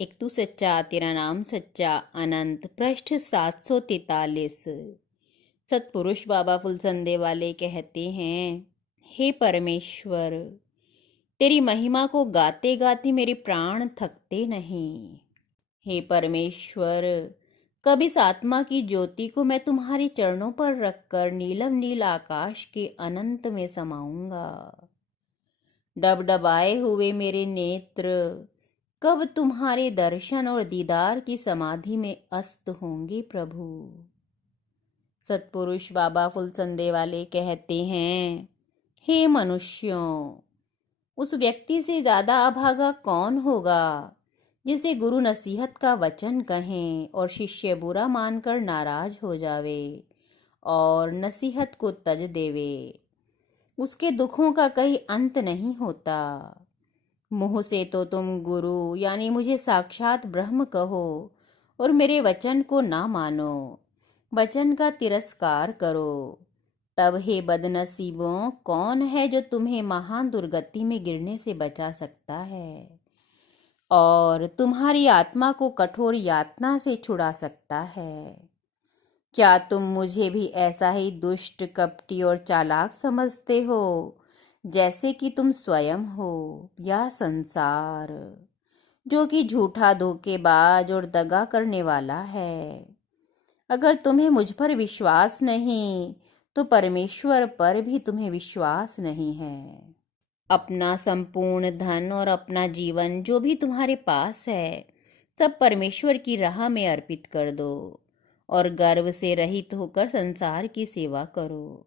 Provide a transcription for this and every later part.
एक तू सच्चा तेरा नाम सच्चा अनंत पृष्ठ 743। सतपुरुष बाबा फुलसंदे वाले कहते हैं, हे परमेश्वर, तेरी महिमा को गाते गाते मेरे प्राण थकते नहीं। हे परमेश्वर, कब इस आत्मा की ज्योति को मैं तुम्हारे चरणों पर रखकर नीलम नील आकाश के अनंत में समाऊंगा। डबडबाए हुए मेरे नेत्र कब तुम्हारे दर्शन और दीदार की समाधि में अस्त होंगे प्रभु। सतपुरुष बाबा फुलसंदे वाले कहते हैं, हे मनुष्यों, उस व्यक्ति से ज्यादा अभागा कौन होगा जिसे गुरु नसीहत का वचन कहें और शिष्य बुरा मानकर नाराज हो जावे और नसीहत को तज देवे। उसके दुखों का कहीं अंत नहीं होता। मुंह से तो तुम गुरु यानी मुझे साक्षात ब्रह्म कहो और मेरे वचन को ना मानो, वचन का तिरस्कार करो। तब हे बदनसीबों, कौन है जो तुम्हें महान दुर्गति में गिरने से बचा सकता है और तुम्हारी आत्मा को कठोर यातना से छुड़ा सकता है? क्या तुम मुझे भी ऐसा ही दुष्ट, कपटी और चालाक समझते हो जैसे कि तुम स्वयं हो, या संसार जो कि झूठा, धोखेबाज और दगा करने वाला है? अगर तुम्हें मुझ पर विश्वास नहीं तो परमेश्वर पर भी तुम्हें विश्वास नहीं है। अपना संपूर्ण धन और अपना जीवन जो भी तुम्हारे पास है सब परमेश्वर की राह में अर्पित कर दो और गर्व से रहित होकर संसार की सेवा करो।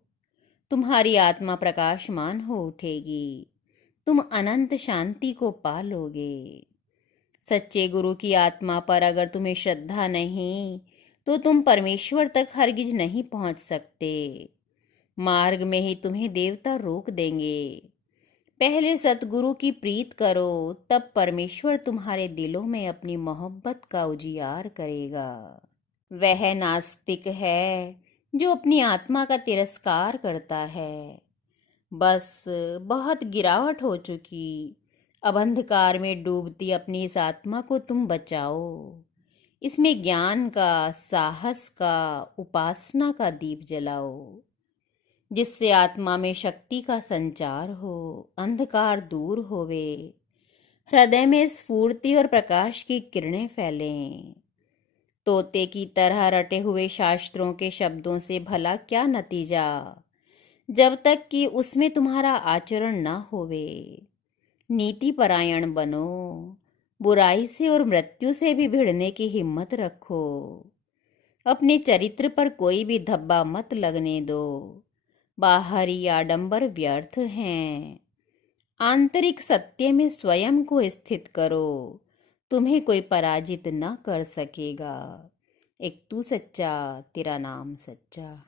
तुम्हारी आत्मा प्रकाशमान हो उठेगी, तुम अनंत शांति को पालोगे। सच्चे गुरु की आत्मा पर अगर तुम्हें श्रद्धा नहीं तो तुम परमेश्वर तक हरगिज नहीं पहुंच सकते। मार्ग में ही तुम्हें देवता रोक देंगे। पहले सतगुरु की प्रीत करो, तब परमेश्वर तुम्हारे दिलों में अपनी मोहब्बत का उजियार करेगा। वह नास्तिक है जो अपनी आत्मा का तिरस्कार करता है। बस बहुत गिरावट हो चुकी, अब अंधकार में डूबती अपनी इस आत्मा को तुम बचाओ। इसमें ज्ञान का, साहस का, उपासना का दीप जलाओ, जिससे आत्मा में शक्ति का संचार हो, अंधकार दूर होवे, हृदय में स्फूर्ति और प्रकाश की किरणें फैलें। तोते की तरह रटे हुए शास्त्रों के शब्दों से भला क्या नतीजा, जब तक कि उसमें तुम्हारा आचरण न होवे। नीति परायण बनो, बुराई से और मृत्यु से भी भिड़ने की हिम्मत रखो। अपने चरित्र पर कोई भी धब्बा मत लगने दो। बाहरी आडंबर व्यर्थ हैं। आंतरिक सत्य में स्वयं को स्थित करो, तुम्हें कोई पराजित न कर सकेगा। एक तू सच्चा तेरा नाम सच्चा।